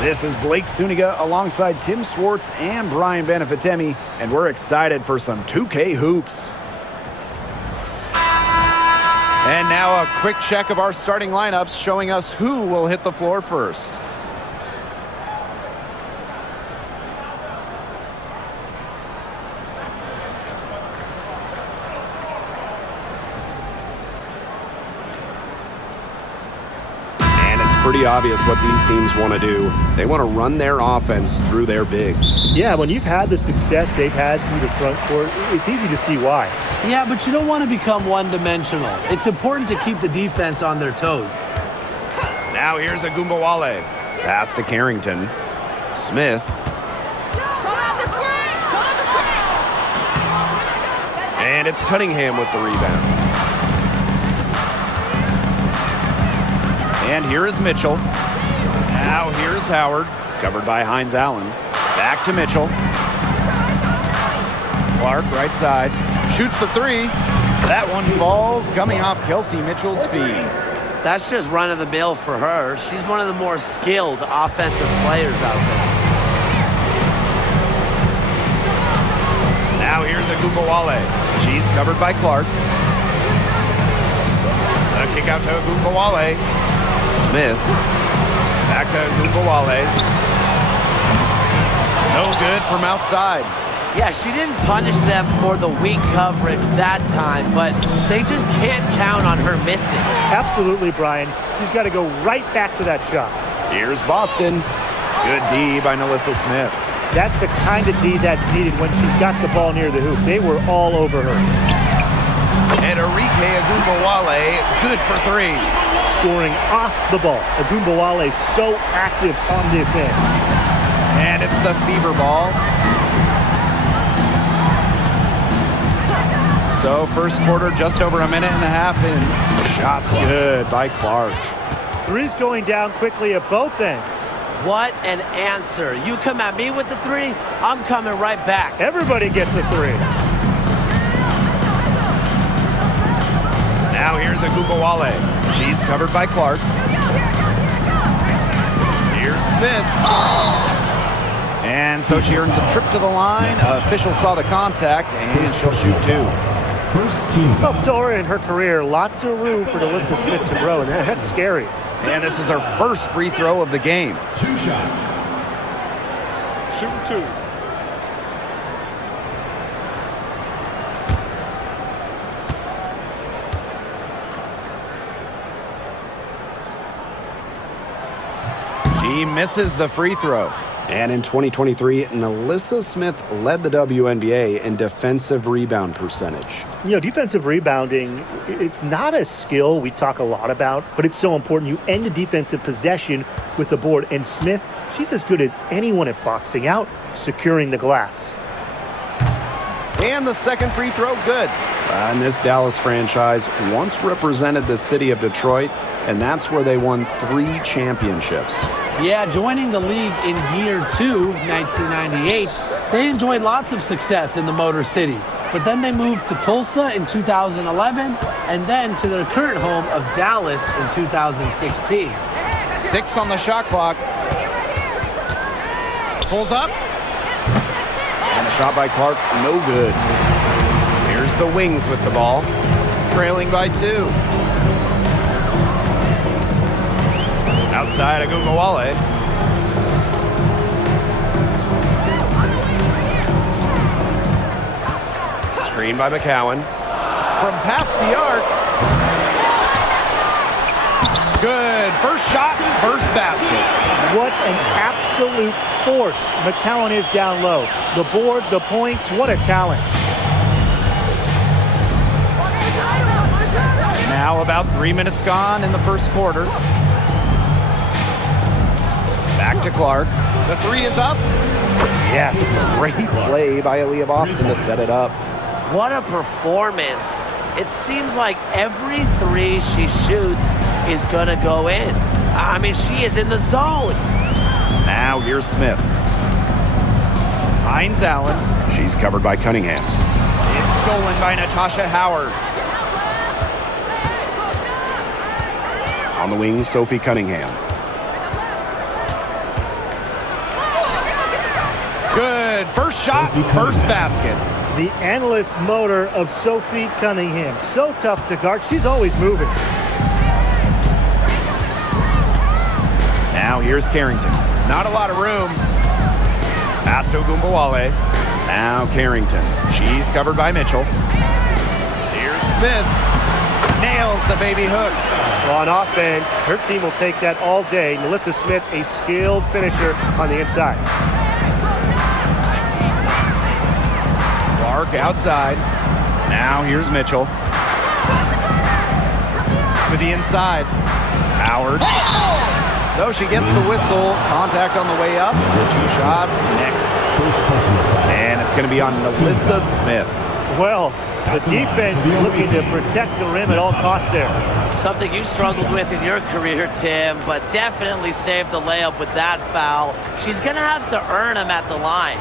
This is Blake Suniga alongside Tim Swartz and Brian Benefitemi, and we're excited for some 2K hoops. And now a quick check of our starting lineups showing us who will hit the floor first. Pretty obvious what these teams want to do. They want to run their offense through their bigs. Yeah, when you've had the success they've had through the front court, it's easy to see why. Yeah, but you don't want to become one-dimensional. It's important to keep the defense on their toes. Now here's Agumbawale. Pass to Carrington. Smith. And it's Cunningham with the rebound. And here is Mitchell. Now here's Howard, covered by Hines Allen. Back to Mitchell. Clark, right side. Shoots the three. That one falls, coming off Kelsey Mitchell's feet. That's just run-of-the-mill for her. She's one of the more skilled offensive players out there. Now here's Agumbawale. She's covered by Clark. A kick out to Agumbawale. Smith. Back to Agumbawale. No good from outside. Yeah, she didn't punish them for the weak coverage that time, but they just can't count on her missing. Absolutely, Brian. She's got to go right back to that shot. Here's Boston. Good D by Nalissa Smith. That's the kind of D that's needed when she's got the ball near the hoop. They were all over her. And Arike Agumbawale, good for three. Scoring off the ball. Agumbawale so active on this end. And it's the fever ball. So first quarter, just over a minute and a half in. Shots good by Clark. Three's going down quickly at both ends. What an answer. You come at me with the three, I'm coming right back. Everybody gets a three. Now here's Agumbawale. She's covered by Clark. Here's Smith. And so she earns a trip to the line. Official saw the contact, and she'll shoot two. Well, still early in her career, lots of room for Nalissa Smith to grow, and that's scary. And this is her first free throw of the game. 2 shots. Shoot 2. He misses the free throw. And in 2023, Nalissa Smith led the WNBA in defensive rebound percentage. You know, defensive rebounding, it's not a skill we talk a lot about, but it's so important. You end a defensive possession with the board. And Smith, she's as good as anyone at boxing out, securing the glass. And the second free throw, good. And this Dallas franchise once represented the city of Detroit, and that's where they won 3 championships. Yeah, joining the league in year 2, 1998, they enjoyed lots of success in the Motor City. But then they moved to Tulsa in 2011, and then to their current home of Dallas in 2016. 6 on the shot clock. Pulls up. And the shot by Clark, no good. Here's the Wings with the ball. Trailing by 2. Outside Agumbawale. Screen by McCowan. From past the arc. Good. First shot, first basket. What an absolute force McCowan is down low. The board, the points, what a talent. Now about 3 minutes gone in the first quarter. Back to Clark. The three is up. Yes, great play by Aaliyah Boston to set it up. What a performance. It seems like every three she shoots is going to go in. I mean, she is in the zone. Now here's Smith. Hines Allen. She's covered by Cunningham. It's stolen by Natasha Howard. On the wing, Sophie Cunningham. shot, first basket. The endless motor of Sophie Cunningham. So tough to guard. She's always moving. Now here's Carrington. Not a lot of room. Pass to Ogunbowale. Now Carrington. She's covered by Mitchell. Here's Smith. Nails the baby hook. On offense, her team will take that all day. Melissa Smith, a skilled finisher on the inside. Clark outside. Now here's Mitchell. To the inside. Howard. So she gets the whistle. Contact on the way up. Shots next. And it's going to be on Melissa Smith. Well, the defense looking to protect the rim at all costs there. Something you struggled with in your career, Tim, but definitely saved the layup with that foul. She's going to have to earn him at the line.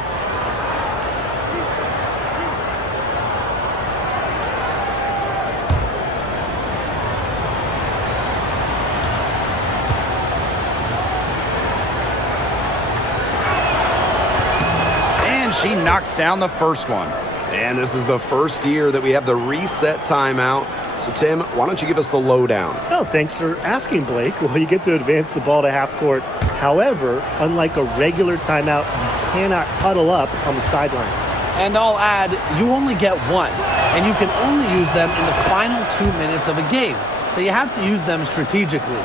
And she knocks down the first one. And this is the first year that we have the reset timeout. So, Tim, why don't you give us the lowdown? Oh, thanks for asking, Blake. Well, you get to advance the ball to half court. However, unlike a regular timeout, you cannot huddle up on the sidelines. And I'll add, you only get one, and you can only use them in the final 2 minutes of a game. So you have to use them strategically.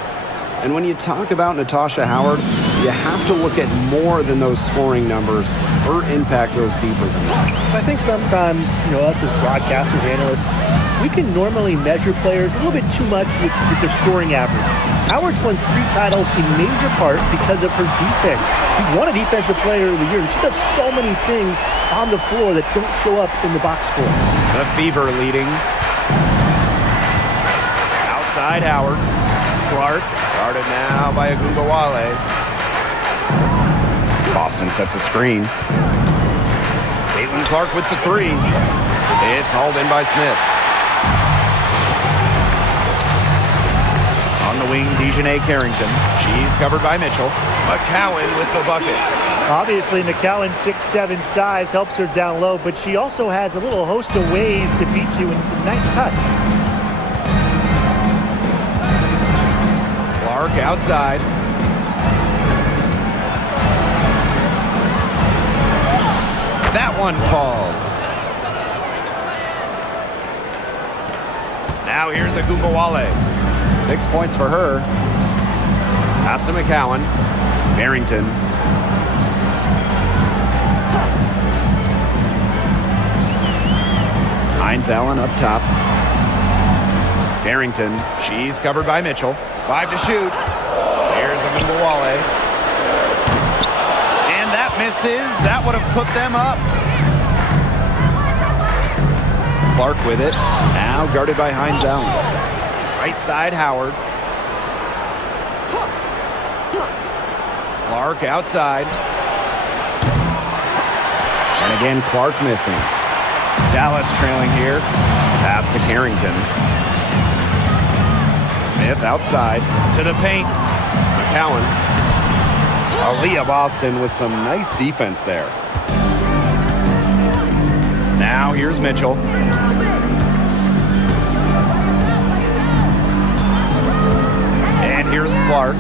And when you talk about Natasha Howard, you have to look at more than those scoring numbers. Her impact goes deeper than that. I think sometimes, us as broadcasters, analysts, we can normally measure players a little bit too much with their scoring average. Howard's won 3 titles in major part because of her defense. She's won a Defensive Player of the Year, and she does so many things on the floor that don't show up in the box score. The Fever leading. Outside Howard. Clark. Guarded now by Ogunbowale. Boston sets a screen. Caitlin Clark with the 3. It's hauled in by Smith. On the wing, Dejanay Carrington. She's covered by Mitchell. McCowan with the bucket. Obviously, McCowan's 6'7" size helps her down low, but she also has a little host of ways to beat you and some nice touch. Clark outside. That one falls. Now here's Ogunbowale. 6 points for her. Pass to McCowan. Barrington. Hines Allen up top. Barrington. She's covered by Mitchell. 5 to shoot. Here's Ogunbowale. And that misses. That would have put them up. Clark with it. Now guarded by Hines Allen. Right side, Howard. Clark outside. And again, Clark missing. Dallas trailing here. Pass to Carrington. Smith outside. To the paint. McCowan. Aaliyah Boston with some nice defense there. Now here's Mitchell. And here's Clark.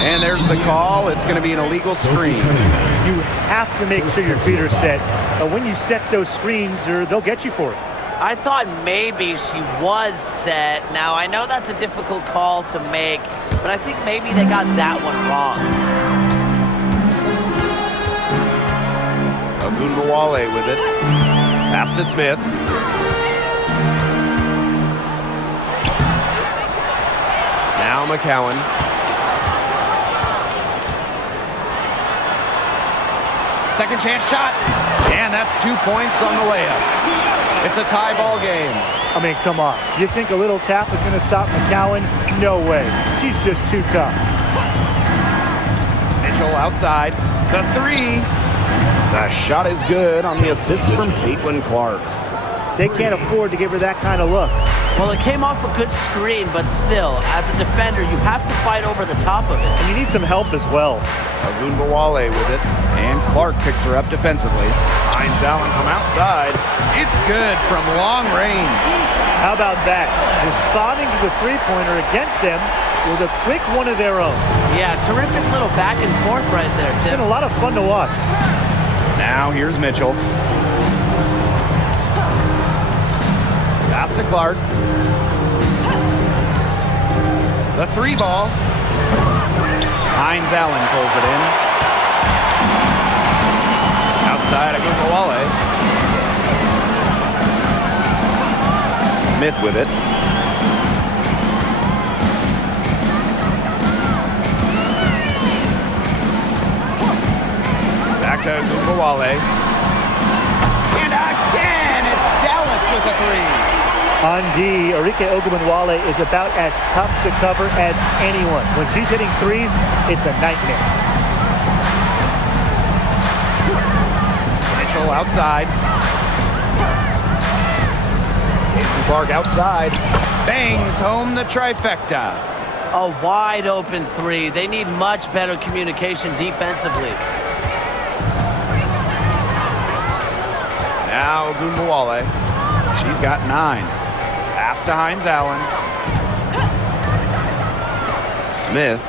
And there's the call. It's going to be an illegal screen. You have to make sure your feet are set. But when you set those screens, they'll get you for it. I thought maybe she was set. Now, I know that's a difficult call to make, but I think maybe they got that one wrong. Ogunbowale with it. Pass to Smith. Now McCowan. Second chance shot. And that's 2 points on the layup. It's a tie ball game. I mean, come on. You think a little tap is going to stop McCowan? No way. She's just too tough. Mitchell outside. The 3. The shot is good on the assist from Caitlin Clark. They can't afford to give her that kind of look. Well, it came off a good screen, but still, as a defender, you have to fight over the top of it. And you need some help as well. Ogunbowale with it. And Clark picks her up defensively. Hines Allen from outside. It's good from long range. How about that? Responding to the three-pointer against them with a quick one of their own. Yeah, terrific little back and forth right there, It's Tim. been a lot of fun to watch. Now here's Mitchell. Pass to Clark. The three ball. Hines Allen pulls it in. Outside Ogunbowale. Smith with it. Back to Ogunbowale. And again, it's Dallas with a three. On D, Arike Ogunbowale is about as tough to cover as anyone. When she's hitting threes, it's a nightmare. Mitchell outside. Clark outside. Bangs home the trifecta. A wide open three. They need much better communication defensively. Now Ogunbowale. She's got 9. Pass to Hines Allen. Smith.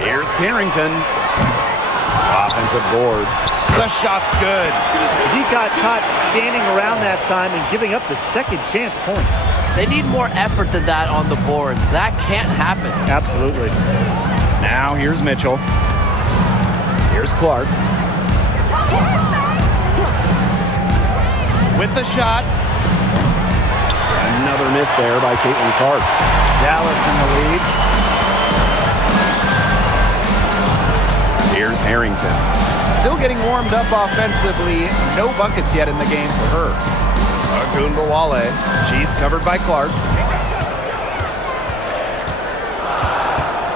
Here's Carrington. Offensive board. The shot's good. He got caught standing around that time and giving up the second chance points. They need more effort than that on the boards. That can't happen. Absolutely. Now here's Mitchell. Here's Clark. With the shot. Another miss there by Caitlin Clark. Dallas in the lead. Here's Harrington. Still getting warmed up offensively. No buckets yet in the game for her. Ogunbowale. She's covered by Clark.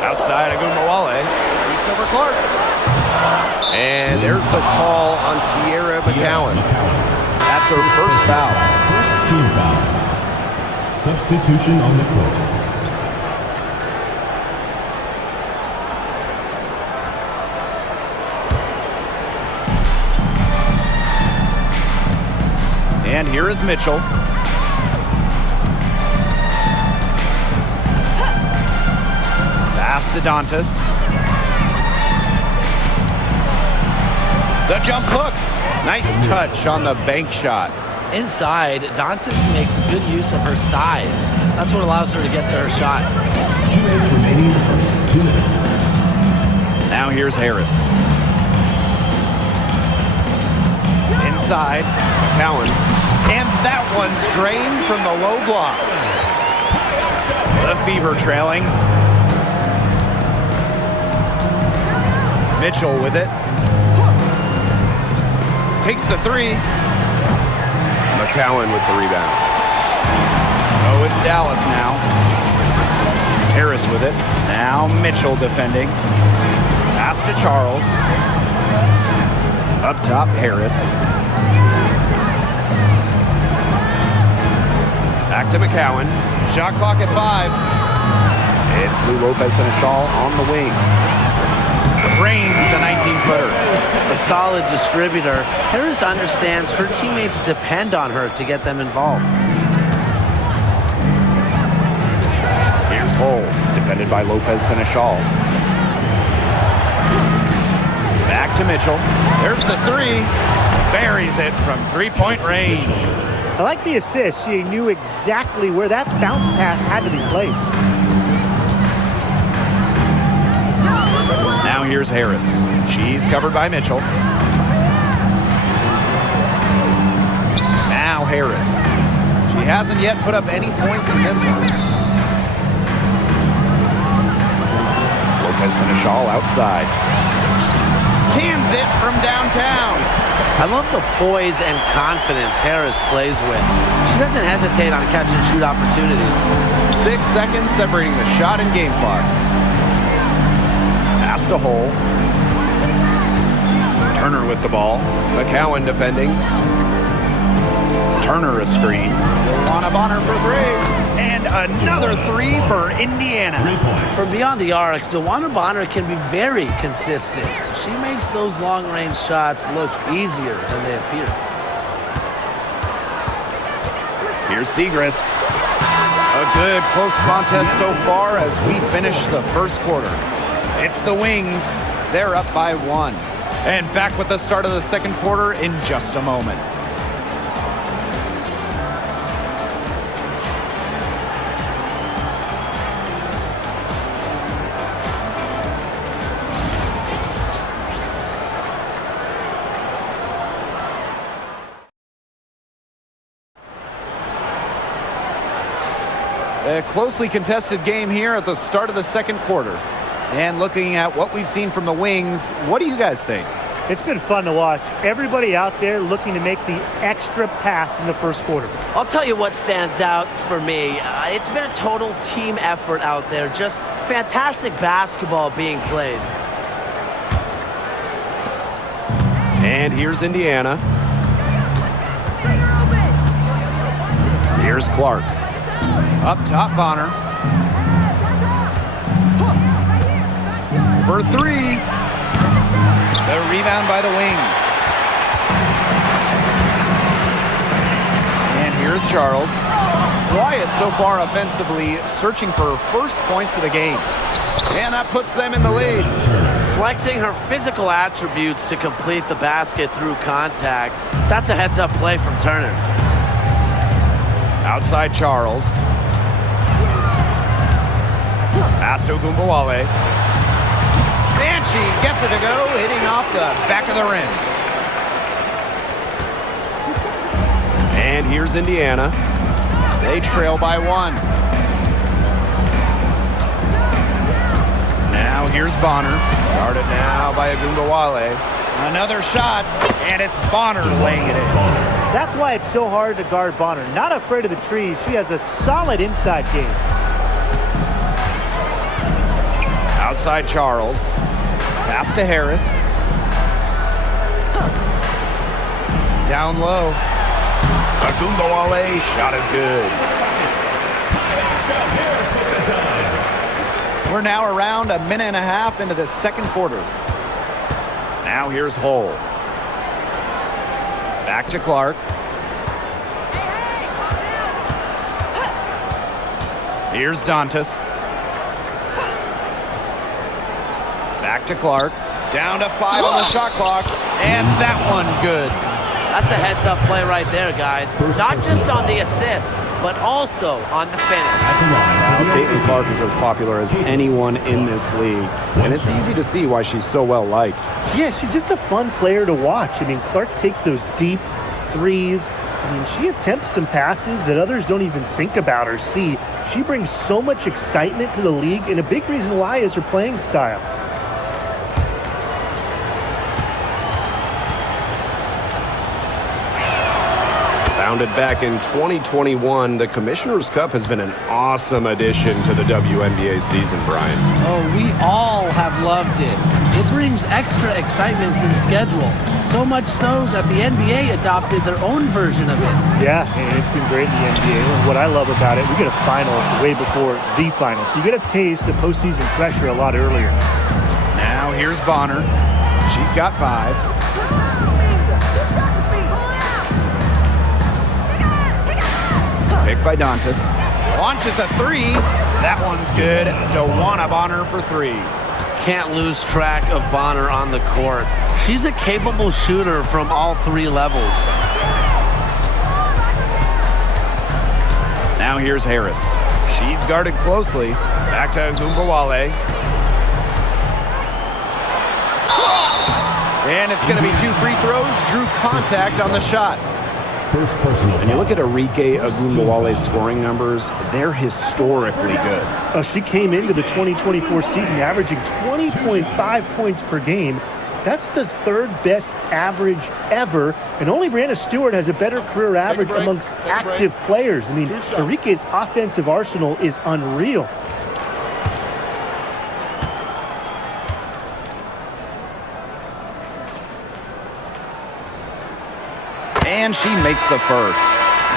Outside Ogunbowale. Shoots over Clark. And there's the call on Tierra McCowan. That's her first foul. First team foul. Substitution on the court. And here is Mitchell. Pass to Dantas. The jump hook. Nice touch on the bank shot. Inside, Dantas makes good use of her size. That's what allows her to get to her shot. 2 minutes remaining in the first. 2 minutes. Now here's Harris. Inside, McCowan. And that one's drained from the low block. The Fever trailing. Mitchell with it. Takes the three. McCowan with the rebound. So it's Dallas now. Harris with it. Now Mitchell defending. Pass to Charles. Up top, Harris. Back to McCowan. Shot clock at 5. It's Lou Lopez and a shawl on the wing. Drains the 19-footer. A solid distributor. Harris understands her teammates depend on her to get them involved. Here's Hull, defended by Lopez Seneschal. Back to Mitchell. There's the three. Buries it from three-point range. I like the assist. She knew exactly where that bounce pass had to be placed. Now here's Harris. She's covered by Mitchell. Now Harris. She hasn't yet put up any points in this one. Lopez Seneschal outside. Cans it from downtown. I love the poise and confidence Harris plays with. She doesn't hesitate on catch and shoot opportunities. 6 seconds separating the shot and game clocks. Pass to Hull. Turner with the ball. McCowan defending. Turner a screen. DeWanna Bonner for three. And another three for Indiana. 3 points. From beyond the arc, DeWanna Bonner can be very consistent. She makes those long-range shots look easier than they appear. Here's Segrist. A good close contest so far as we finish the first quarter. It's the Wings. They're up by 1. And back with the start of the second quarter in just a moment. A closely contested game here at the start of the second quarter. And looking at what we've seen from the Wings, what do you guys think? It's been fun to watch. Everybody out there looking to make the extra pass in the first quarter. I'll tell you what stands out for me. It's been a total team effort out there. Just fantastic basketball being played. And here's Indiana. Here's Clark. Up top, Bonner. For three. The rebound by the Wings. And here's Charles. Quiet so far offensively, searching for first points of the game. And that puts them in the lead. Flexing her physical attributes to complete the basket through contact. That's a heads-up play from Turner. Outside Charles. Pass to Ogunbowale. And she gets it to go, hitting off the back of the rim. And here's Indiana. They trail by 1. Now here's Bonner. Guarded now by Ogunbowale. Another shot, and it's Bonner laying it in. That's why it's so hard to guard Bonner. Not afraid of the trees. She has a solid inside game. Outside Charles. Pass to Harris. Down low. Ogunbowale, shot is good. We're now around a minute and a half into the second quarter. Now here's Hull. Back to Clark. Here's Dantas. Back to Clark. Down to 5 on the shot clock. And that one good. That's a heads-up play right there, guys. Not just on the assist, but also on the finish. Now, Caitlin is as popular as anyone in this league, and it's easy to see why she's so well liked. Yeah, she's just a fun player to watch. I mean, Clark takes those deep threes. I mean, she attempts some passes that others don't even think about or see. She brings so much excitement to the league, and a big reason why is her playing style. Founded back in 2021, the Commissioner's Cup has been an awesome addition to the WNBA season, Brian. Oh, we all have loved it. It brings extra excitement to the schedule. So much so that the NBA adopted their own version of it. Yeah, and it's been great in the NBA. And what I love about it, we get a final way before the final. So you get a taste of postseason pressure a lot earlier. Now here's Bonner. She's got 5. Picked by Dantas. Launches a 3. That one's good. DeWanna Bonner for 3. Can't lose track of Bonner on the court. She's a capable shooter from all 3 levels. Now here's Harris. She's guarded closely. Back to Ogunbowale. And it's going to be 2 free throws. Drew contact on the shot. First personal. And you look at Arike Ogunbowale's scoring numbers, they're historically good. She came into the 2024 season averaging 20.5 points per game. That's the 3rd best average ever, and only Brianna Stewart has a better career average amongst active players. I mean, Arike's offensive arsenal is unreal. And she makes the first.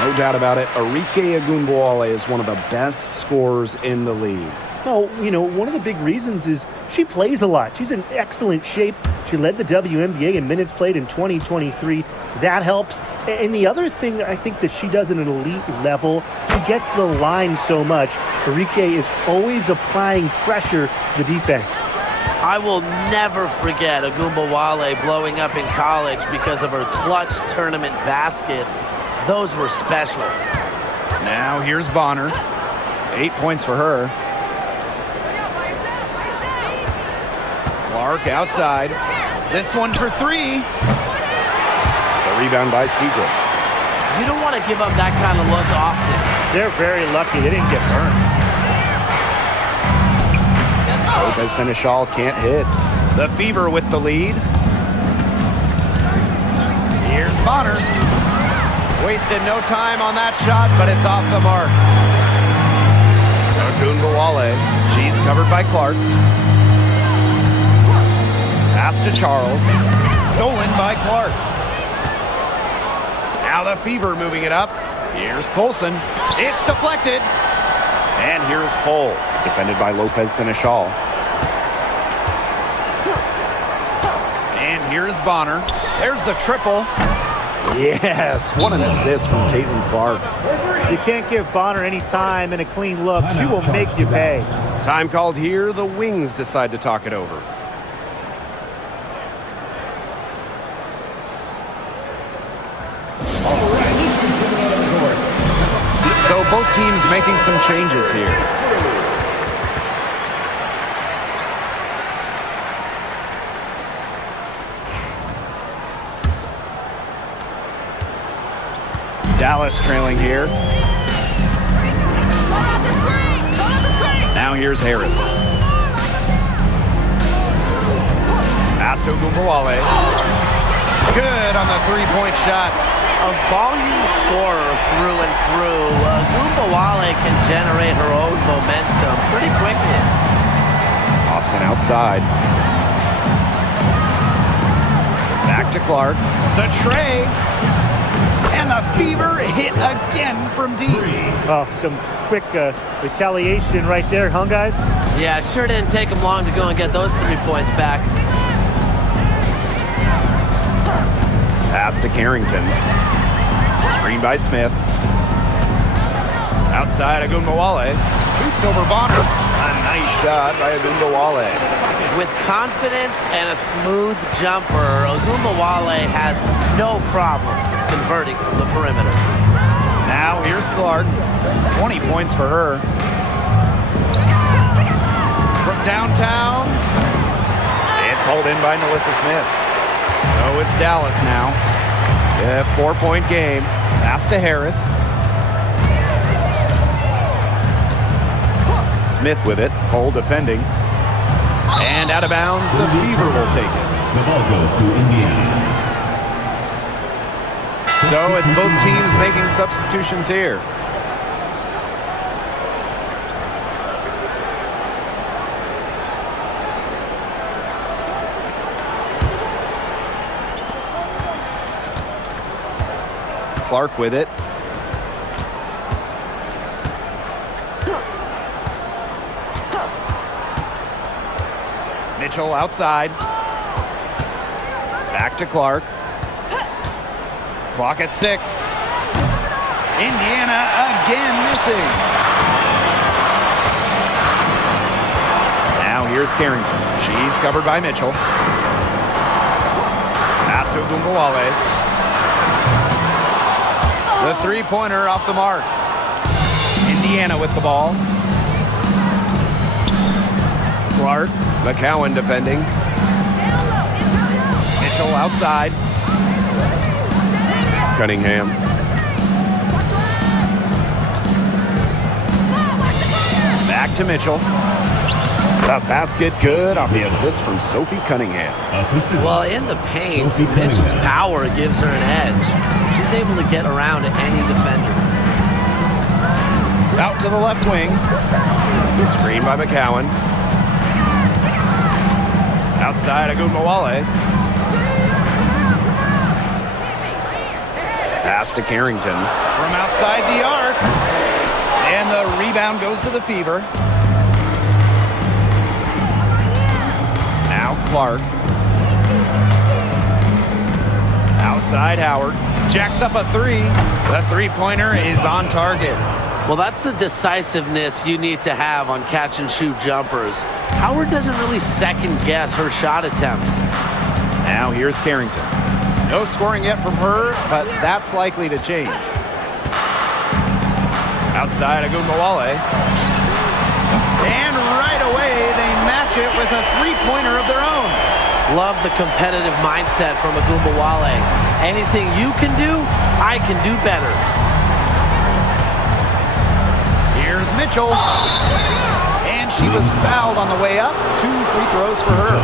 No doubt about it. Arike Ogunbowale is one of the best scorers in the league. No, one of the big reasons is she plays a lot. She's in excellent shape. She led the WNBA in minutes played in 2023. That helps. And the other thing I think that she does at an elite level, she gets the line so much. Arike is always applying pressure to the defense. I will never forget Ogunbowale blowing up in college because of her clutch tournament baskets. Those were special. Now here's Bonner. 8 points for her. Clark outside. This one for three. The rebound by Segrist. You don't want to give up that kind of look often. They're very lucky they didn't get burned. Lopez Seneschal can't hit. The Fever with the lead. Here's Bonner. Wasted no time on that shot, but it's off the mark. Ogunbowale. She's covered by Clark. Pass to Charles. Stolen by Clark. Now the Fever moving it up. Here's Colson. It's deflected. And here's Cole, defended by Lopez Seneschal. And here's Bonner. There's the triple. Yes, what an assist from CaitlinClark. You can't give Bonner any time and a clean look. She will make you pay. Time called here. The Wings decide to talk it over. So both teams making some changes here. Dallas trailing here. Now here's Harris. Pass to Ogunbowale. Good on the three-point shot. A volume scorer through and through, Ogunbowale can generate her own momentum pretty quickly. Austin outside. Back to Clark. The tray. And the Fever hit again from deep. Oh, some quick retaliation right there, huh, guys? Yeah, sure didn't take them long to go and get those 3 points back. Pass to Carrington. Screen by Smith. Outside Ogunbowale. Shoots over Bonner. A nice shot by Ogunbowale. With confidence and a smooth jumper, Ogunbowale has no problem converting from the perimeter. Now here's Clark. 20 points for her. From downtown. It's hauled in by Melissa Smith. So it's Dallas now. A 4-point game. Pass to Harris. Smith with it. Hole defending. And out of bounds, the Fever will take it. The ball goes to Indiana. So it's both teams making substitutions here. Clark with it. Mitchell outside. Back to Clark. Clock at 6. Indiana again missing. Now here's Carrington. She's covered by Mitchell. Pass to Ogunbowale. The three-pointer off the mark. Indiana with the ball. Clark. McCowan defending. Mitchell outside. Cunningham. Back to Mitchell. The basket good off the assist from Sophie Cunningham. Assisted. Well, in the paint, Sophie Mitchell's Cunningham. power gives her an edge. She's able to get around any defender. Out to the left wing. Screen by McCowan. Outside Ogunbowale. Pass Pass to Carrington. From outside the arc. And the rebound goes to the Fever. Now Clark. Outside Howard. Jacks up a three. The three-pointer is on target. Well, that's the decisiveness you need to have on catch-and-shoot jumpers. Howard doesn't really second-guess her shot attempts. Now here's Carrington. No scoring yet from her, but that's likely to change. Outside Agumbawale. And right away, they match it with a three-pointer of their own. Love the competitive mindset from Agumbawale. Anything you can do, I can do better. Here's Mitchell. And she was fouled on the way up. 2 free throws for her.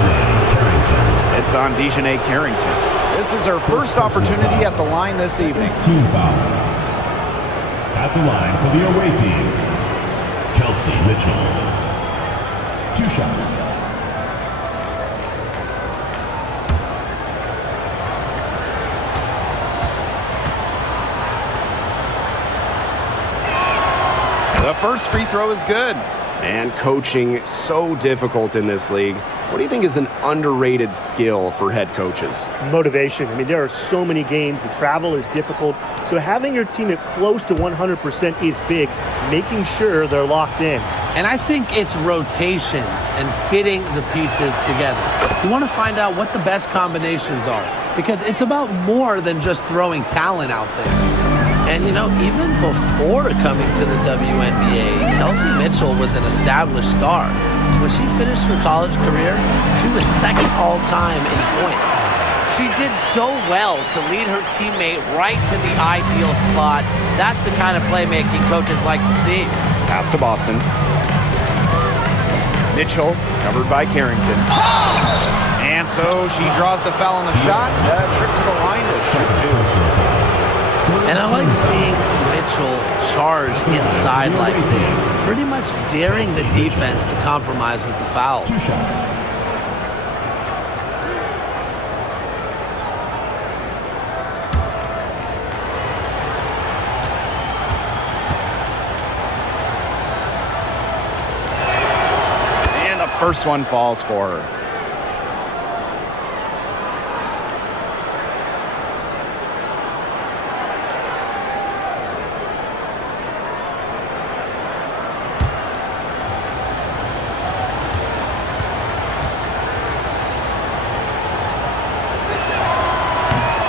It's on Dejanay Carrington. This is her first opportunity at the line this evening. Team foul. At the line for the away team, Kelsey Mitchell. 2 shots. The first free throw is good. And coaching so difficult in this league. What do you think is an underrated skill for head coaches? Motivation. I mean, there are so many games. The travel is difficult. So having your team at close to 100% is big, making sure they're locked in. And I think it's rotations and fitting the pieces together. You want to find out what the best combinations are, because it's about more than just throwing talent out there. And, you know, even before coming to the WNBA, Kelsey Mitchell was an established star. When she finished her college career, she was second all-time in points. She did so well to lead her teammate right to the ideal spot. That's the kind of playmaking coaches like to see. Pass to Boston. Mitchell covered by Carrington. And so she draws the foul on the shot. Trip to the line to shoot 2. And I like seeing Mitchell charge inside like this, pretty much daring the defense to compromise with the foul. 2 shots. And the first one falls for her.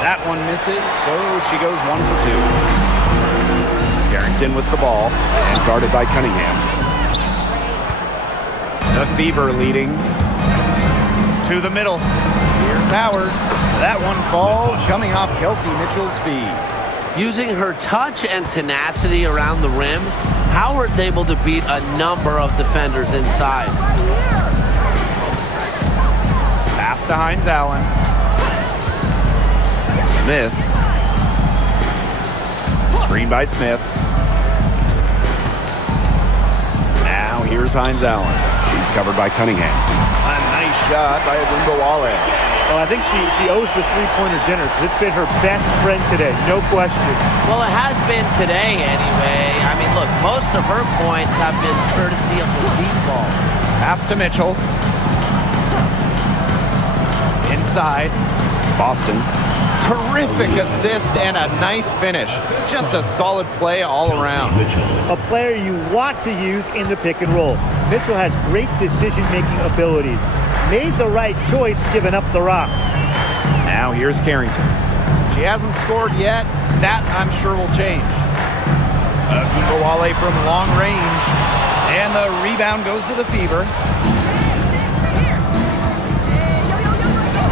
That one misses, so she goes 1 for 2. Carrington with the ball and guarded by Cunningham. The Fever leading to the middle. Here's Howard. That one falls, coming off Kelsey Mitchell's feet. Using her touch and tenacity around the rim, Howard's able to beat a number of defenders inside. Pass to Hines Allen. Smith. Screen by Smith. Now here's Hines Allen. She's covered by Cunningham. A nice shot by Agumbawale. Well, I think she owes the three-pointer dinner because it's been her best friend today, no question. Well, it has been today anyway. I mean, look, most of her points have been courtesy of the deep ball. Pass to Mitchell. Inside. Boston. Terrific assist and a nice finish. Just a solid play all around. A player you want to use in the pick and roll. Mitchell has great decision-making abilities. Made the right choice giving up the rock. Now here's Carrington. She hasn't scored yet. That, I'm sure, will change. Agumbawale from long range. And the rebound goes to the Fever.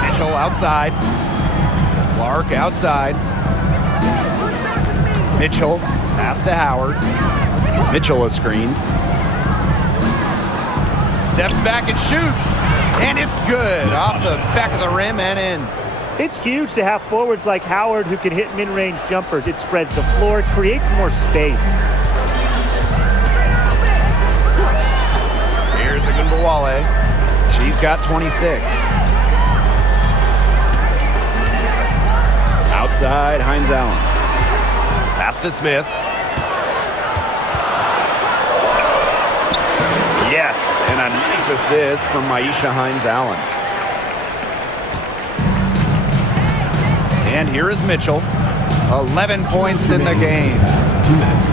Mitchell outside. Clark outside. Mitchell, pass to Howard. Mitchell a screen. Steps back and shoots. And it's good. Off the back of the rim and in. It's huge to have forwards like Howard who can hit mid-range jumpers. It spreads the floor, creates more space. Here's Agumbawale. She's got 26. Outside, Hines Allen. Pass to Smith. Yes, and a nice assist from Maisha Hines-Allen. And here is Mitchell. 11 points in the game. 2 minutes.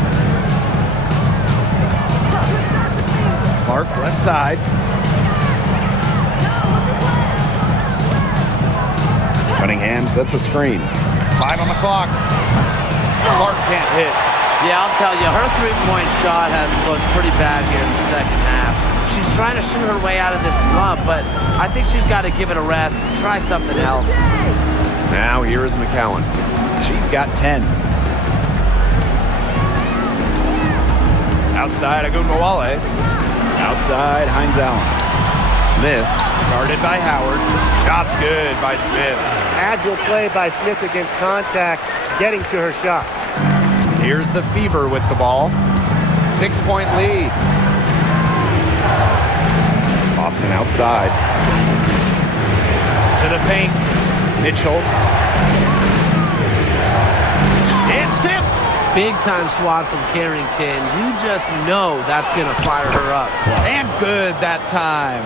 Clark left side. Cunningham sets a screen. 5 on the clock. Clark can't hit. Yeah, I'll tell you, her three-point shot has looked pretty bad here in the second half. She's trying to shoot her way out of this slump, but I think she's got to give it a rest and try something else. Now here is McCowan. She's got 10. Outside Agunbowale. Outside Hines-Allen. Smith guarded by Howard. Shot's good by Smith. Agile play by Smith against contact, getting to her shots. Here's the Fever with the ball. 6-point lead. Boston outside. To the paint. Mitchell. It's tipped. Big-time swat from Carrington. You just know that's going to fire her up. And good that time.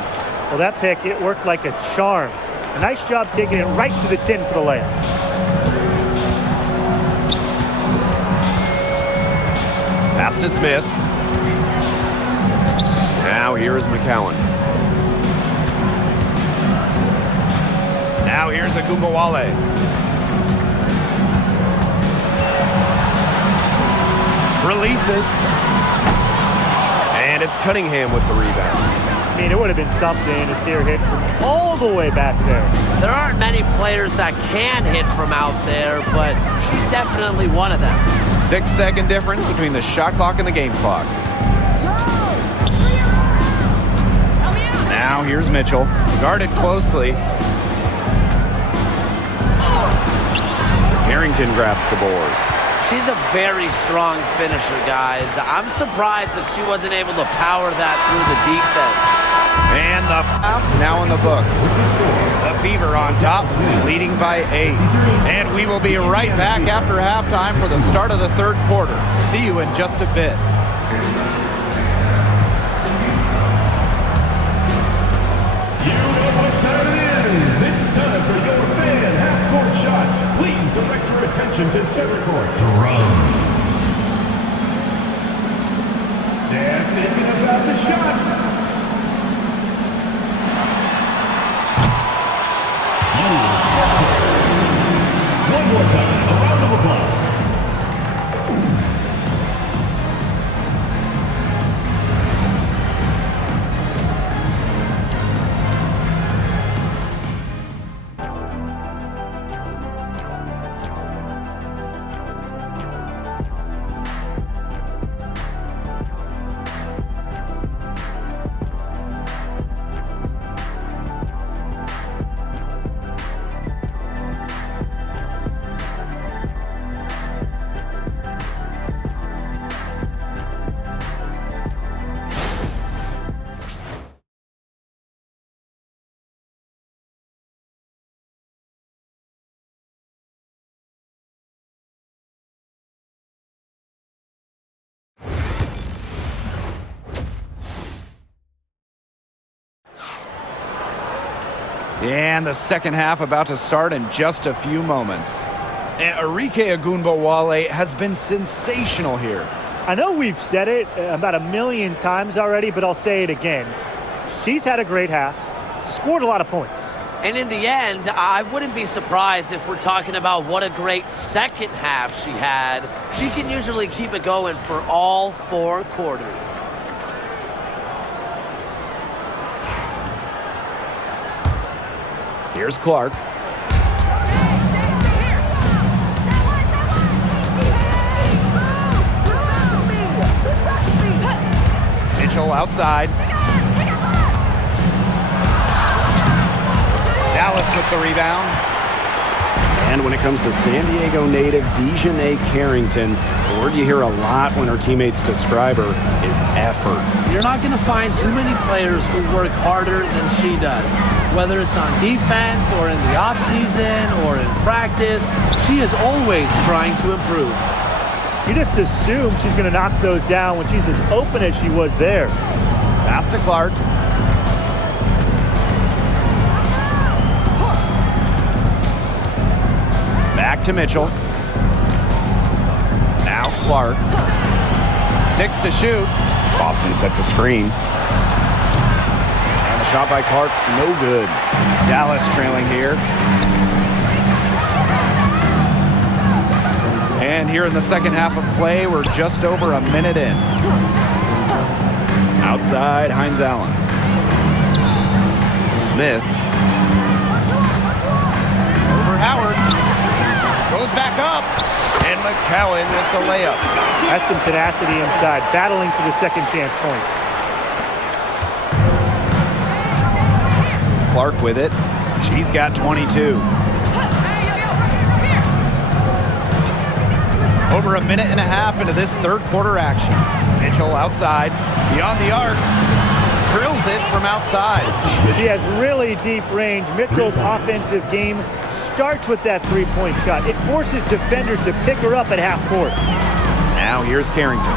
Well, that pick, it worked like a charm. A nice job taking it right to the tin for the layup. Pass to Smith. Now here is McCowan. Now here's Agunbowale. Releases. And it's Cunningham with the rebound. I mean, it would have been something to see her hit from all the way back there. There aren't many players that can hit from out there, but she's definitely one of them. 6-second difference between the shot clock and the game clock. Now here's Mitchell. Guarded closely. Harrington grabs the board. She's a very strong finisher, guys. I'm surprised that she wasn't able to power that through the defense. And the foul now in the books. The Fever on top, leading by 8. And we will be right back after halftime for the start of the third quarter. See you in just a bit. You know what time it is. It's time for your fan half-court shots. Please direct your attention to center court. Drums. They're thinking about the shot. One more time, a round of applause. And the second half about to start in just a few moments. And Arike Agunbowale has been sensational here. I know we've said it about a million times already, but I'll say it again. She's had a great half, scored a lot of points. And in the end, I wouldn't be surprised if we're talking about what a great second half she had. She can usually keep it going for all 4 quarters. Here's Clark. Mitchell outside. Dallas with the rebound. And when it comes to San Diego native Dejanay Carrington, the word you hear a lot when her teammates describe her is effort. You're not going to find too many players who work harder than she does. Whether it's on defense or in the offseason or in practice, she is always trying to improve. You just assume she's going to knock those down when she's as open as she was there. Pass to Clark. Back to Mitchell. Now Clark. 6 to shoot. Boston sets a screen. And the shot by Clark, no good. Dallas trailing here. And here in the second half of play, we're just over a minute in. Outside, Hines Allen. Smith. Over Howard. Goes back up. And McCowan with the layup. That's some tenacity inside, battling for the second chance points. Clark with it. She's got 22. Over a minute and a half into this third quarter action. Mitchell outside, beyond the arc. Drills it from outside. She has really deep range. Mitchell's offensive game starts with that three-point shot. It forces defenders to pick her up at half court. Now here's Carrington.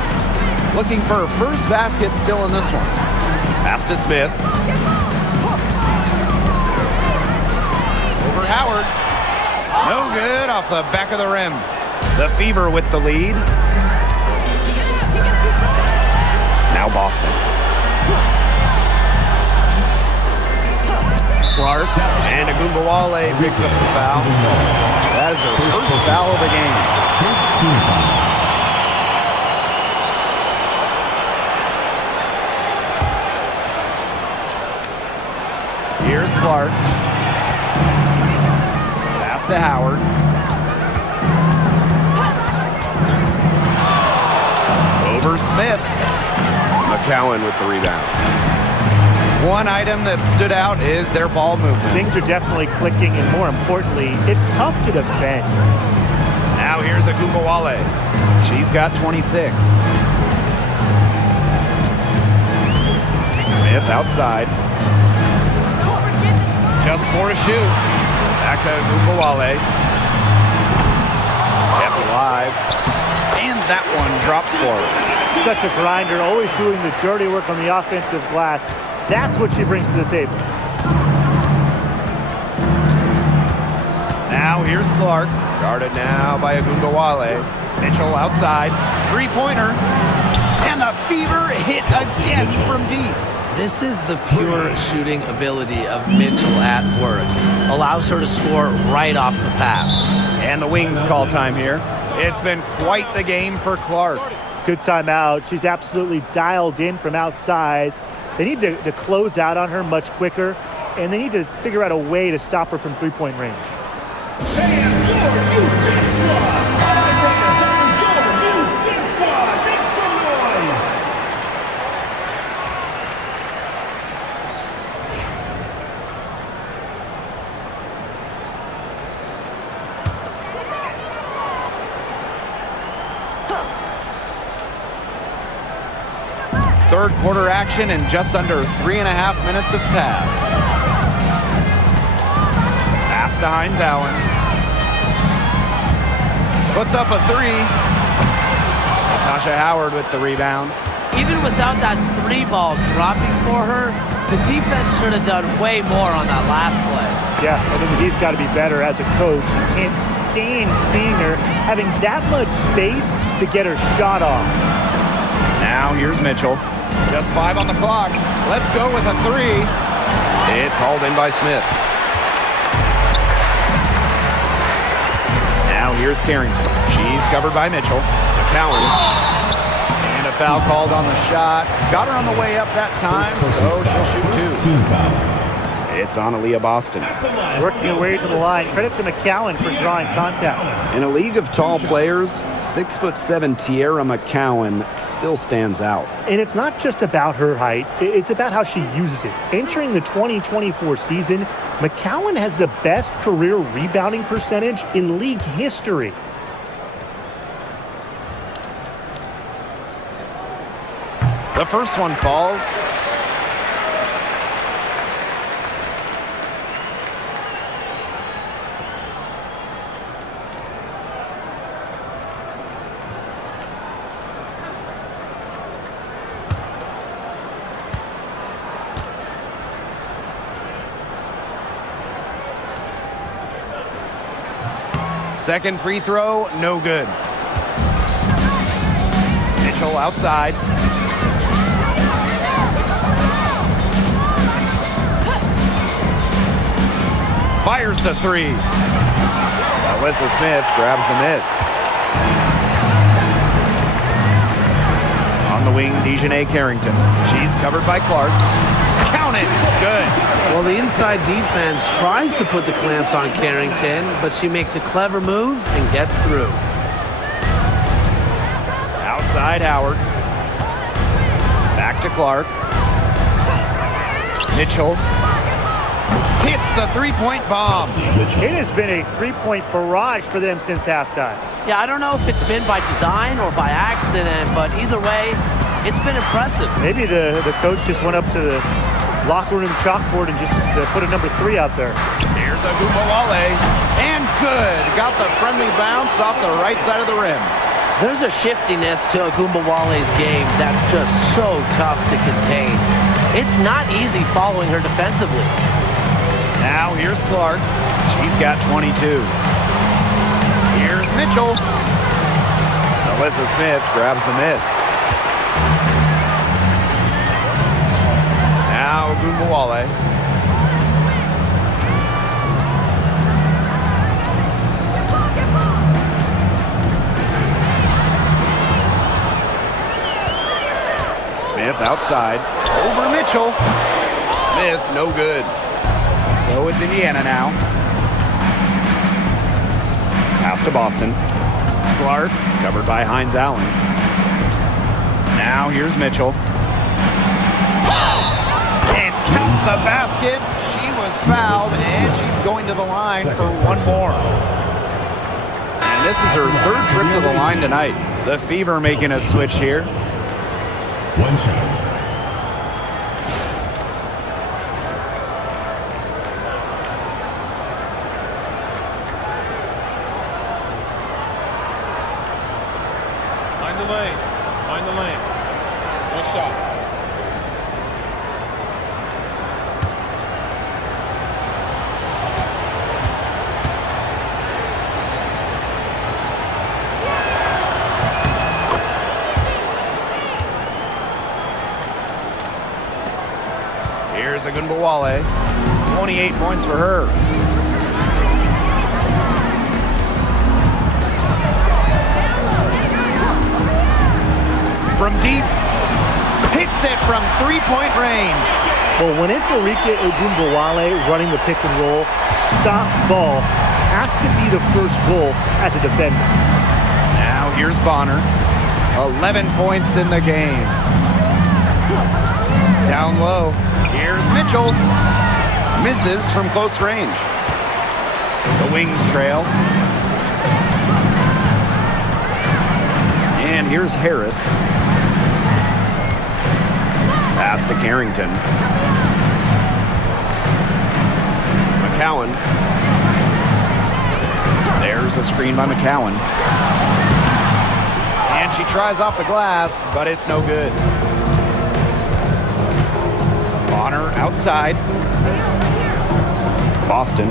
Looking for her first basket still in this one. Pass to Smith. Over Howard. No good off the back of the rim. The Fever with the lead. Now Boston. Clark and Agumbawale picks up the foul. That is her first foul of the game. First team foul. Here's Clark. Pass to Howard. Over Smith. McCowan with the rebound. One item that stood out is their ball movement. Things are definitely clicking, and more importantly, it's tough to defend. Now here's Agumbawale. She's got 26. Smith outside. Just 4 to shoot. Back to Agumbawale. Kept alive. And that one drops for her. Such a grinder, always doing the dirty work on the offensive glass. That's what she brings to the table. Now here's Clark. Guarded now by Agumbawale. Mitchell outside. Three-pointer. And the Fever hit again from deep. This is the pure shooting ability of Mitchell at work. Allows her to score right off the pass. And the Wings call time here. It's been quite the game for Clark. Good timeout. She's absolutely dialed in from outside. They need to close out on her much quicker, and they need to figure out a way to stop her from three-point range. Third quarter action in just under 3.5 minutes have passed. Pass to Hines Allen. Puts up a three. Natasha Howard with the rebound. Even without that three ball dropping for her, the defense should have done way more on that last play. Yeah, I think he's got to be better as a coach. You can't stand seeing her having that much space to get her shot off. Now here's Mitchell. Just 5 on the clock. Let's go with a three. It's hauled in by Smith. Now here's Carrington. She's covered by Mitchell. McCowan. And a foul called on the shot. Got her on the way up that time, so she'll shoot 2. Team foul. It's on Aaliyah Boston. Working her way to the line. Credit to McCowan for drawing contact. In a league of tall players, 6'7" Tierra McCowan still stands out. And it's not just about her height. It's about how she uses it. Entering the 2024 season, McCowan has the best career rebounding percentage in league history. The first one falls. Second free throw, no good. Mitchell outside. Fires the three. Alyssa Smith grabs the miss. On the wing, Dejanay Carrington. She's covered by Clark. Count it. Good. Well, the inside defense tries to put the clamps on Carrington, but she makes a clever move and gets through. Outside Howard. Back to Clark. Mitchell hits the three-point bomb. It has been a three-point barrage for them since halftime. Yeah, I don't know if it's been by design or by accident, but either way, it's been impressive. Maybe the coach just went up to the locker room chalkboard and just put a number 3 out there. Here's Agumbawale. And good. Got the friendly bounce off the right side of the rim. There's a shiftiness to Agumbawale's game that's just so tough to contain. It's not easy following her defensively. Now here's Clark. She's got 22. Here's Mitchell. Alyssa Smith grabs the miss. Now Agumbawale. Smith outside. Over Mitchell. Smith, no good. So it's Indiana now. Pass to Boston. Clark. Covered by Hines Allen. Now here's Mitchell. And counts a basket. She was fouled, and she's going to the line for one more. And this is her third trip to the line tonight. The Fever making a switch here. One shot. Mind the lanes. Mind the lanes. One shot. Here's Agumbawale. 28 points for her. From deep, hits it from three-point range. Well, when it's Arike Ogunbowale running the pick and roll, stop ball has to be the first goal as a defender. Now here's Bonner. 11 points in the game. Down low. Here's Mitchell. Misses from close range. The Wings trail. And here's Harris. Pass to Carrington. McCowan. There's a screen by McCowan. And she tries off the glass, but it's no good. Bonner outside. Boston.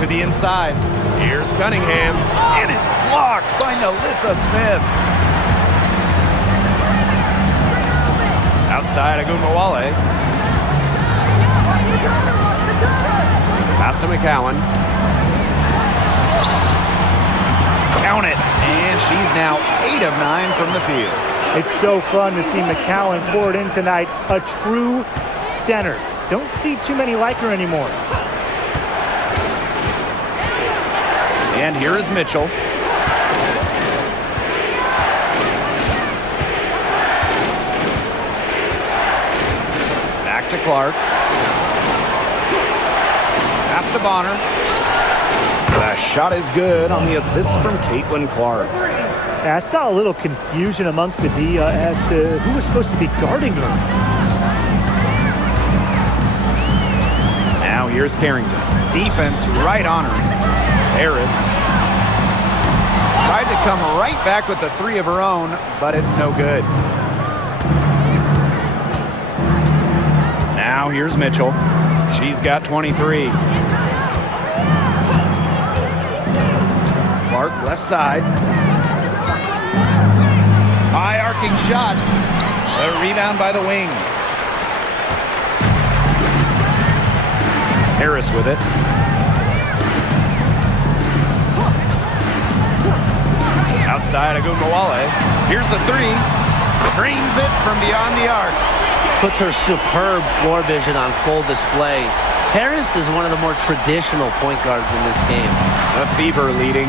To the inside. Here's Cunningham. And it's blocked by Alyssa Smith. Outside Agumbawale. Pass to McCowan. Count it. And she's now 8 of 9 from the field. It's so fun to see McCowan poured in tonight. A true center. Don't see too many like her anymore. And here is Mitchell. Back to Clark. Pass to Bonner. The shot is good on the assist from Clark. I saw a little confusion amongst the D as to who was supposed to be guarding her. Now here's Carrington. Defense right on her. Harris tried to come right back with the three of her own, but it's no good. Now here's Mitchell. She's got 23. Clark, left side. High arcing shot. The rebound by the Wings. Harris with it. Outside, Agumbawale. Here's the three. Drains it from beyond the arc. Puts her superb floor vision on full display. Harris is one of the more traditional point guards in this game. The Fever leading.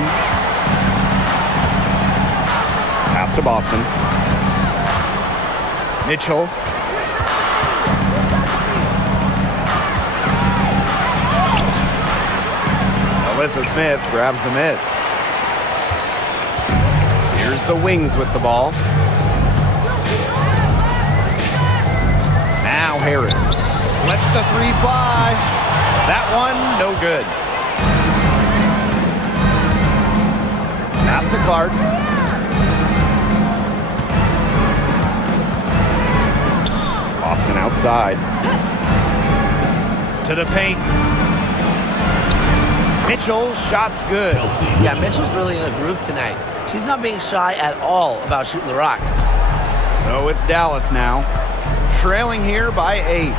Pass to Boston. Mitchell. Alyssa Smith grabs the miss. Here's the Wings with the ball. Now Harris lets the three fly. That one, no good. Pass to Clark. Boston outside. To the paint. Mitchell, shot's good. Yeah, Mitchell's really in a groove tonight. She's not being shy at all about shooting the rock. So it's Dallas now. Trailing here by 8.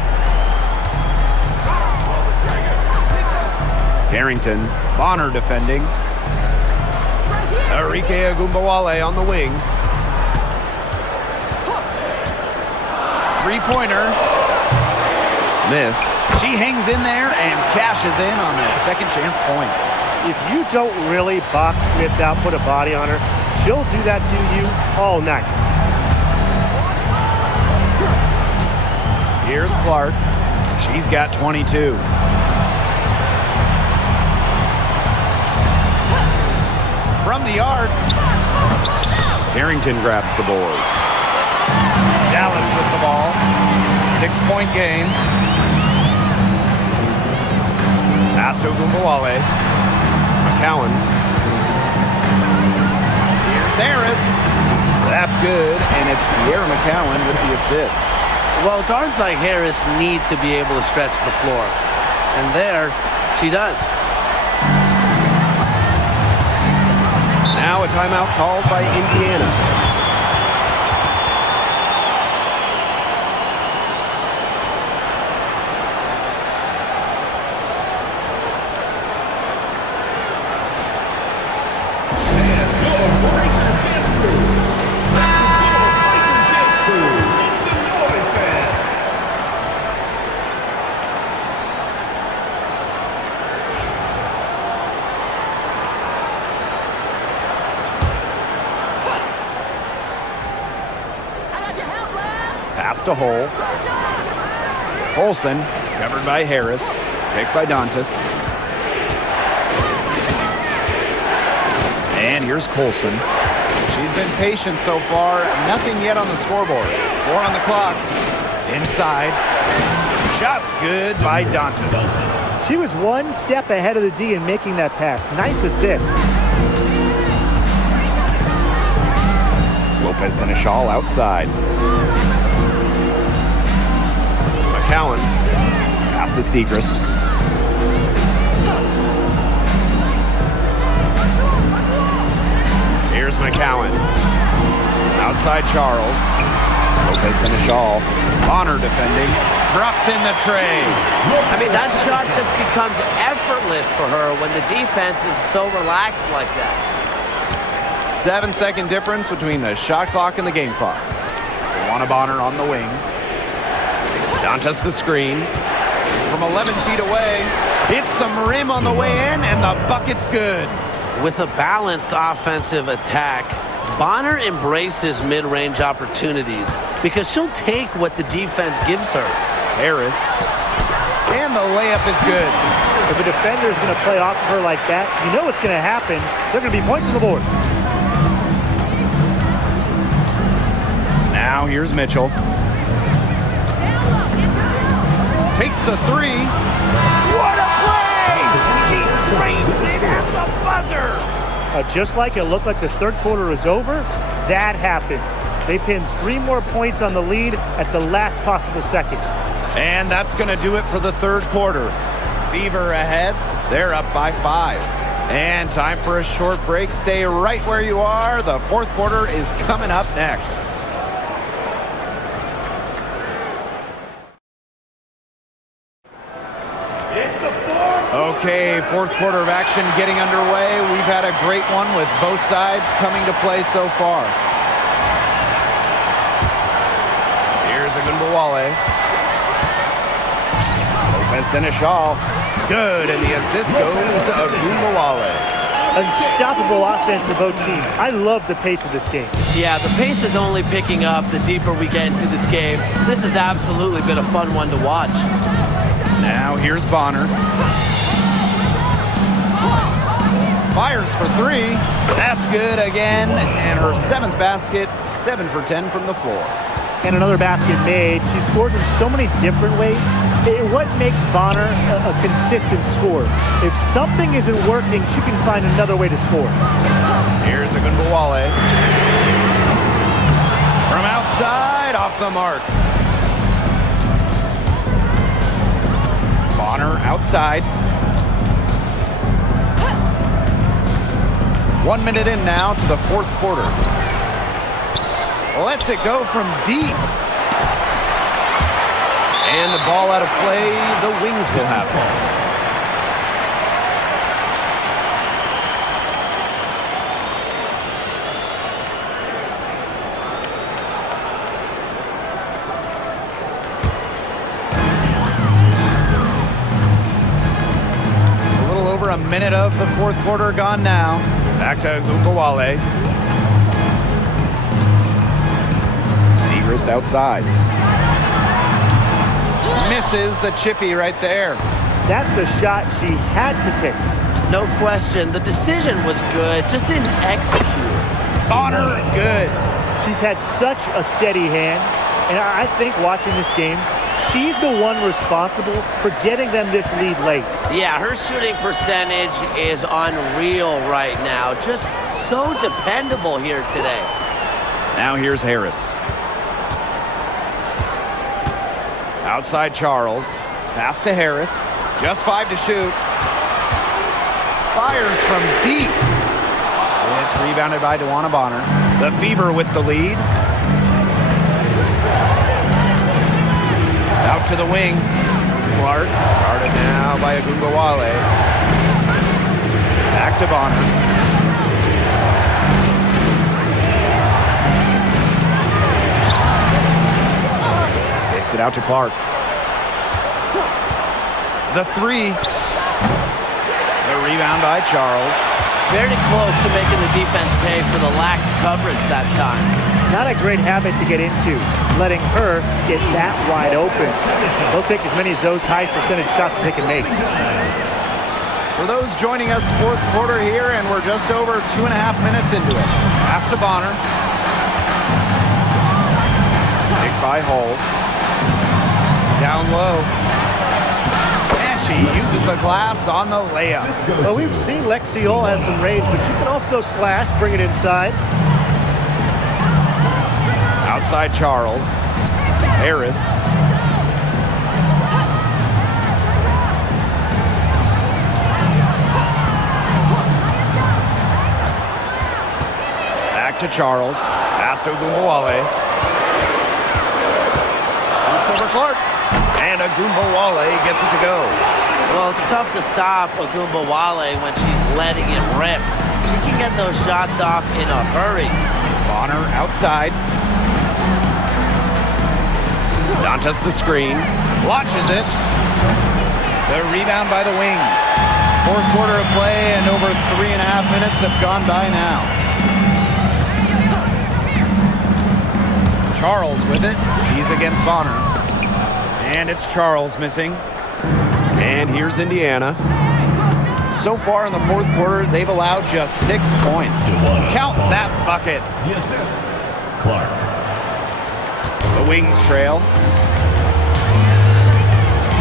Carrington, Bonner defending. Enrique Agumbawale on the wing. Three-pointer. Smith. She hangs in there and cashes in on the second chance points. If you don't really box Smith out, put a body on her, she'll do that to you all night. Here's Clark. She's got 22. From the arc. Carrington grabs the board. Dallas with the ball. 6-point game. Pass to Agumbawale. McCowan. Here's Harris. That's good, and it's Sierra McCowan with the assist. Well, guards like Harris need to be able to stretch the floor. And there, she does. Now a timeout called by Indiana. To Hole. Olsen, covered by Harris, picked by Dantas. And here's Colson. She's been patient so far, nothing yet on the scoreboard. 4 on the clock. Inside. Shot's good by Dantas. She was one step ahead of the D in making that pass. Nice assist. Lopez Seneschal outside. McCowan. Pass to Segrist. Here's McCowan. Outside Charles. Lopez Seneschal. Bonner defending. Drops in the tray. I mean, that shot just becomes effortless for her when the defense is so relaxed like that. 7-second difference between the shot clock and the game clock. Luana Bonner on the wing. Dantas the screen. From 11 feet away, hits some rim on the way in, and the bucket's good. With a balanced offensive attack, Bonner embraces mid-range opportunities because she'll take what the defense gives her. Harris. And the layup is good. If a defender is going to play off of her like that, you know what's going to happen. They're going to be points on the board. Now here's Mitchell. Takes the three. What a play! She drains it at the buzzer. Just like it looked like the third quarter is over, that happens. They pinned 3 more points on the lead at the last possible second. And that's going to do it for the third quarter. Fever ahead. They're up by 5. And time for a short break. Stay right where you are. The fourth quarter is coming up next. Okay, fourth quarter of action getting underway. We've had a great one with both sides coming to play so far. Here's Agunbowale. Lopez Seneschal. Good, and the assist goes to Agunbowale. Unstoppable offense for both teams. I love the pace of this game. Yeah, the pace is only picking up the deeper we get into this game. This has absolutely been a fun one to watch. Now here's Bonner. Fires for three. That's good again. And her seventh basket, 7 for 10 from the floor. And another basket made. She scores in so many different ways. What makes Bonner a consistent scorer? If something isn't working, she can find another way to score. Here's Agunbowale. From outside, off the mark. Bonner outside. 1 minute in now to the fourth quarter. Lets it go from deep. And the ball out of play. The Wings will have it. A little over a minute of the fourth quarter gone now. Back to Agunbowale. Segrist outside. Misses the chippy right there. That's the shot she had to take. No question, the decision was good, just didn't execute. Bonner, good. She's had such a steady hand, and I think watching this game, she's the one responsible for getting them this lead late. Yeah, her shooting percentage is unreal right now. Just so dependable here today. Now here's Harris. Outside Charles. Pass to Harris. Just 5 to shoot. Fires from deep. It's rebounded by DeWanna Bonner. The Fever with the lead. Out to the wing. Clark. Guarded now by Agunbowale. Back to Bonner. Kicks it out to Clark. The three. The rebound by Charles. Very close to making the defense pay for the lax coverage that time. Not a great habit to get into, letting her get that wide open. They'll take as many of those high percentage shots as they can make. For those joining us, fourth quarter here, and we're just over 2.5 minutes into it. Pass to Bonner. Pick by Hull. Down low. And she uses the glass on the layup. Well, we've seen Lexi Hull has some range, but she can also slash, bring it inside. Outside Charles. Harris. Back to Charles. Pass to Agunbowale. Over Clark. And Agunbowale gets it to go. Well, it's tough to stop Agunbowale when she's letting it rip. She can get those shots off in a hurry. Bonner outside. Dantas the screen. Launches it. The rebound by the Wings. Fourth quarter of play and over 3.5 minutes have gone by now. Charles with it. He's against Bonner. And it's Charles missing. And here's Indiana. So far in the fourth quarter, they've allowed just 6 points. Count that bucket. The assist, Clark. The Wings trail.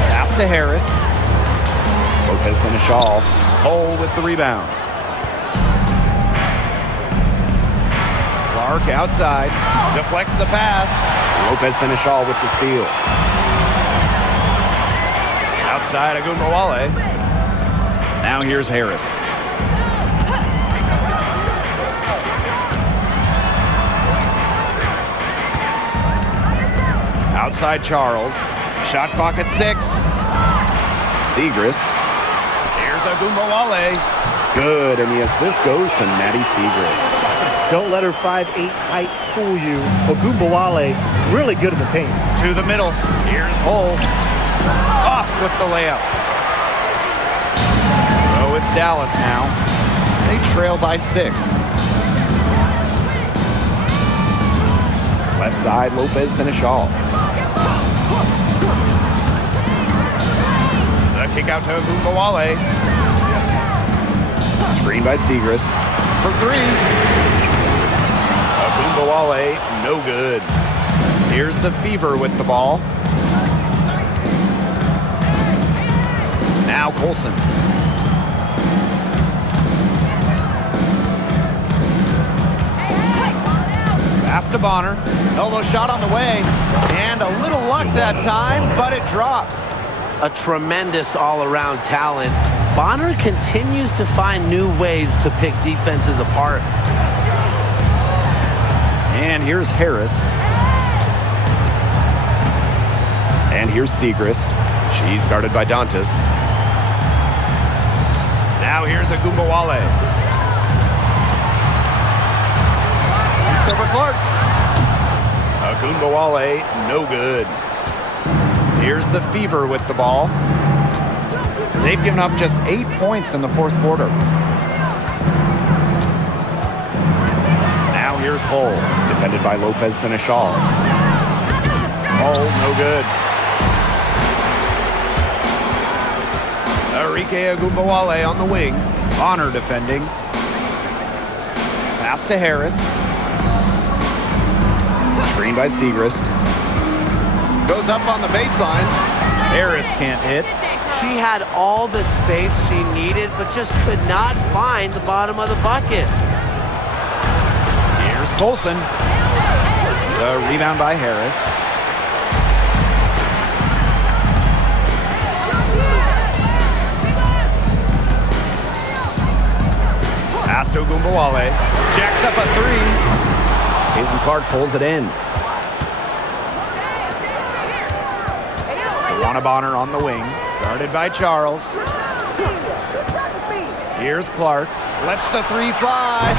Pass to Harris. Lopez Seneschal. Hull with the rebound. Clark outside. Deflects the pass. Lopez Seneschal with the steal. Outside Agunbowale. Now here's Harris. Outside Charles. Shot clock at 6. Segrist. Here's Agumbawale. Good, and the assist goes to Maddie Segrist. Don't let her 5'8" height fool you. Ogumbawale, really good in the paint. To the middle. Here's Hull. Off with the layup. So it's Dallas now. They trail by 6. Left side, Lopez Seneschal. The kick out to Agumbawale. Screen by Segrist. For 3. Agumbawale, no good. Here's the Fever with the ball. Now Colson. Pass to Bonner. Elbow shot on the way. And a little luck that time, but it drops. A tremendous all-around talent. Bonner continues to find new ways to pick defenses apart. And here's Harris. And here's Segrist. She's guarded by Dantas. Now here's Agumbawale. Shoots over Clark. Agumbawale, no good. Here's the Fever with the ball. They've given up just 8 points in the fourth quarter. Now here's Hull, defended by Lopez Seneschal. Hull, no good. Arike Agumbawale on the wing. Bonner defending. Pass to Harris. Screen by Segrist. Goes up on the baseline. Harris can't hit. She had all the space she needed, but just could not find the bottom of the bucket. Here's Colson. The rebound by Harris. Pass to Agumbawale. Jacks up a 3. Caitlin Clark pulls it in. Dewana Bonner on the wing. Guarded by Charles. Here's Clark. Lets the 3 fly.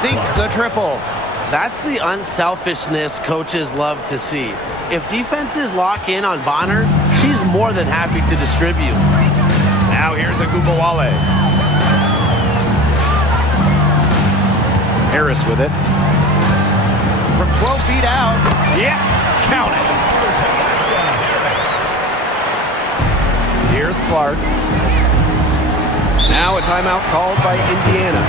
Sinks the triple. That's the unselfishness coaches love to see. If defenses lock in on Bonner, she's more than happy to distribute. Now here's Agumbawale. Harris with it. From 12 feet out. Yeah, count it. Here's Clark. Now a timeout called by Indiana.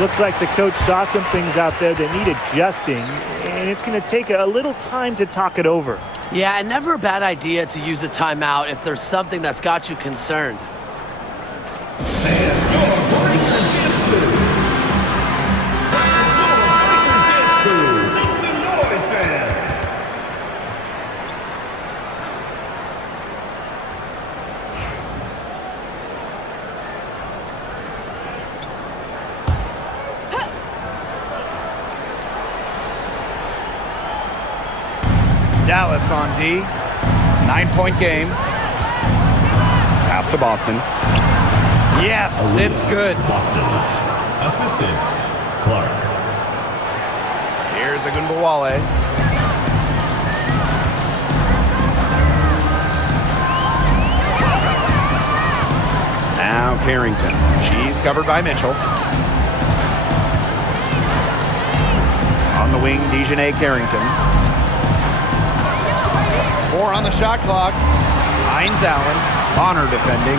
Looks like the coach saw some things out there that need adjusting, and it's going to take a little time to talk it over. Yeah, and never a bad idea to use a timeout if there's something that's got you concerned. Dallas on D. 9-point game. Pass to Boston. Yes, it's good. Boston. Assistant, Clark. Here's Agumbawale. Now Carrington. She's covered by Mitchell. On the wing, Dejanay Carrington. 4 on the shot clock. Hines Allen. Bonner defending.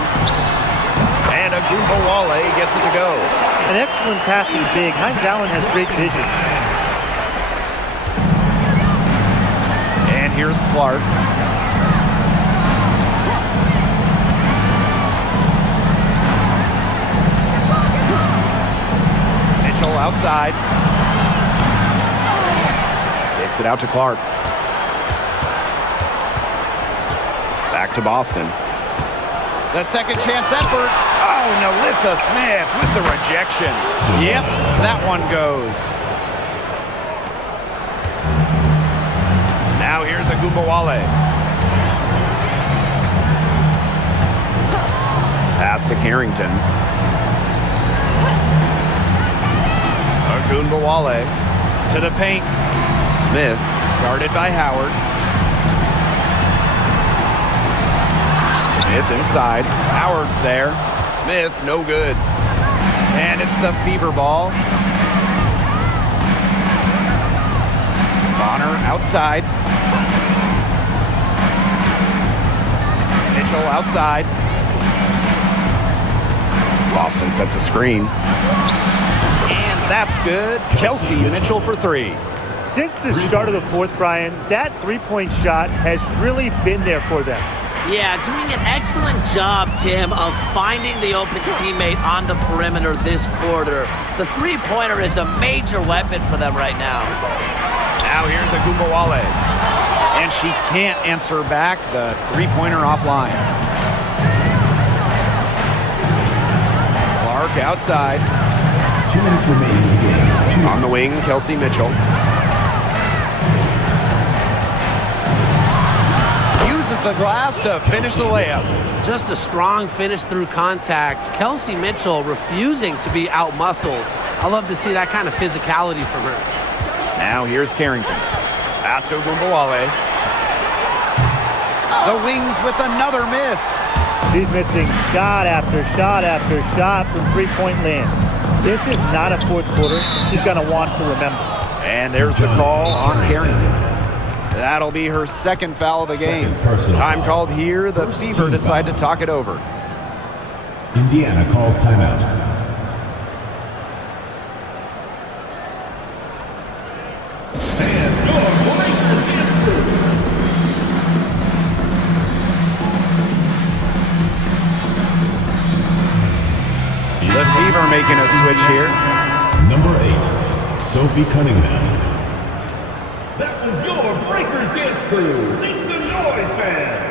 And Agumbawale gets it to go. An excellent passing big. Hines Allen has great vision. And here's Clark. Mitchell outside. Kicks it out to Clark. Back to Boston. The second chance effort. Oh, Nalissa Smith with the rejection. Yep, that one goes. Now Now here's Agumbawale. Pass to Carrington. Agumbawale to the paint. Smith. Guarded by Howard. Smith inside. Howard's there. Smith, no good. And it's the fever ball. Bonner outside. Mitchell outside. Boston sets a screen. And that's good. Kelsey Mitchell for three. Since the start of the fourth, Brian, that three-point shot has really been there for them. Yeah, doing an excellent job, Tim, of finding the open teammate on the perimeter this quarter. The three-pointer is a major weapon for them right now. Now here's Agumbawale. And she can't answer back the three-pointer offline. Clark outside. 2 minutes remaining in the game. On the wing, Kelsey Mitchell. Uses the glass to finish the layup. Just a strong finish through contact. Kelsey Mitchell refusing to be out-muscled. I love to see that kind of physicality from her. Now here's Carrington. Pass to Agumbawale. The Wings with another miss. She's missing shot after shot after shot from three-point land. This is not a fourth quarter she's going to want to remember. And there's the call on Carrington. That'll be her second foul of the game. Time called here. The Fever decide to talk it over. Indiana calls timeout. The Fever making a switch here. Number 8, Sophie Cunningham. That was your Breakers Dance Crew. Make some noise, fans.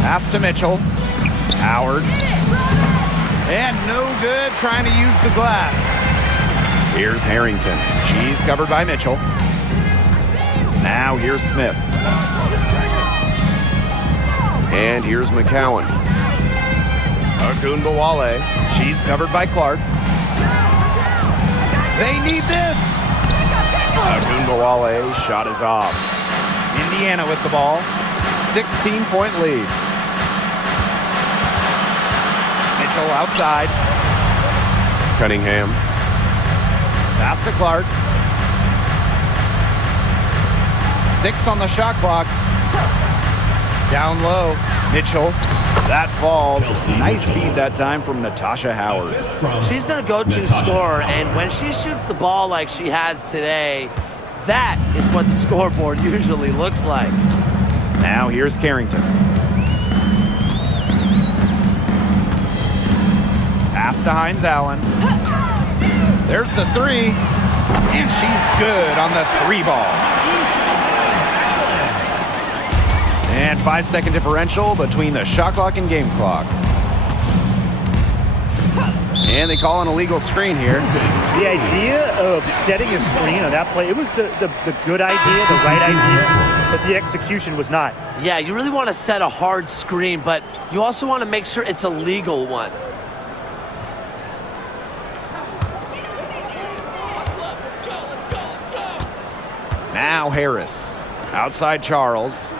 Pass to Mitchell. Howard. And no good trying to use the glass. Here's Harrington. She's covered by Mitchell. Now here's Smith. And here's McCowan. Agumbawale. She's covered by Clark. They need this. Agumbawale, shot is off. Indiana with the ball. 16-point lead. Mitchell outside. Cunningham. Pass to Clark. 6 on the shot clock. Down low. Mitchell. That falls. Nice feed that time from Natasha Howard. She's their go-to scorer, and when she shoots the ball like she has today, that is what the scoreboard usually looks like. Now here's Carrington. Pass to Hines Allen. There's the three. And she's good on the three ball. And 5-second differential between the shot clock and game clock. And they call an illegal screen here. The idea of setting a screen on that play, it was the good idea, the right idea, but the execution was not. Yeah, you really want to set a hard screen, but you also want to make sure it's a legal one. Now Harris. Outside Charles.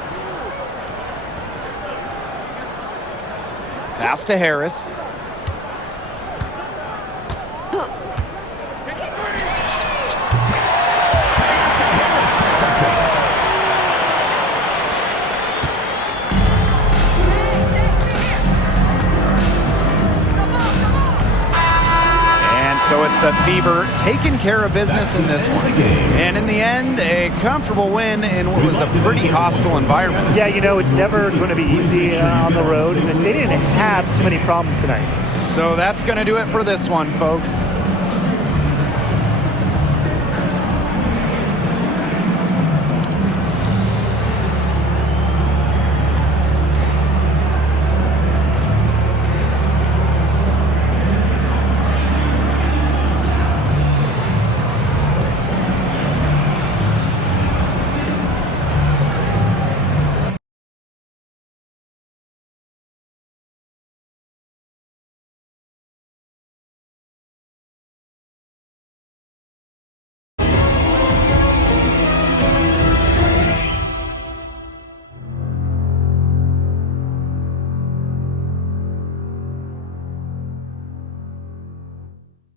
Pass to Harris. So it's the Fever taking care of business in this one. And in the end, a comfortable win in what was a pretty hostile environment. Yeah, you know, it's never going to be easy on the road, and they didn't have too many problems tonight. So that's going to do it for this one, folks.